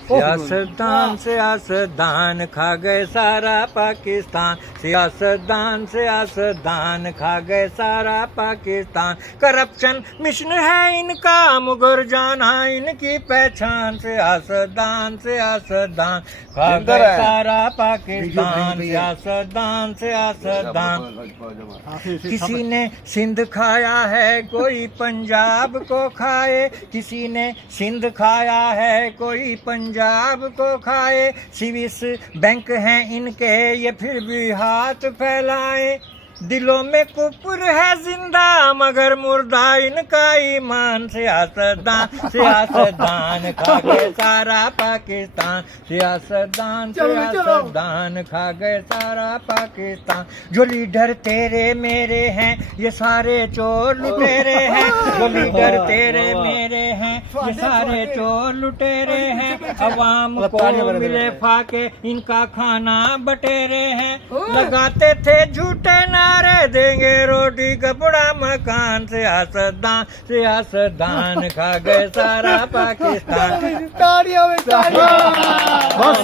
सियासतदान सियासतदान खा गए सारा पाकिस्तान, सियासतदान सियासतदान खा गए सारा पाकिस्तान। करप्शन मिशन है इनका, मुगर जाना इनकी पहचान, सियासतदान सियासतदान खा गए सारा पाकिस्तान, सियासतदान सियासतदान। किसी ने सिंध खाया है कोई पंजाब को खाए, किसी ने सिंध खाया है कोई पंजाब को खाए। स्विस बैंक हैं इनके ये फिर भी हाथ फैलाए, दिलों में कुफर है जिंदा मगर मुर्दा इनका ईमान। सियासतदान सियासतदान खा गए सारा पाकिस्तान, सियासतदान सियासतदान खा गए सारा पाकिस्तान। जो लीडर तेरे मेरे हैं ये सारे चोर लुटेरे हैं, जो लीडर तेरे मेरे हैं ये सारे चोर लुटेरे हैं। अवाम को मिले फाके इनका खाना बटेरे हैं, लगाते थे झूठे नारे देंगे रोटी कपड़ा मकान। सियासतदान सियासतदान खा गए सारा पाकिस्तान। तालियां में तालियां। बस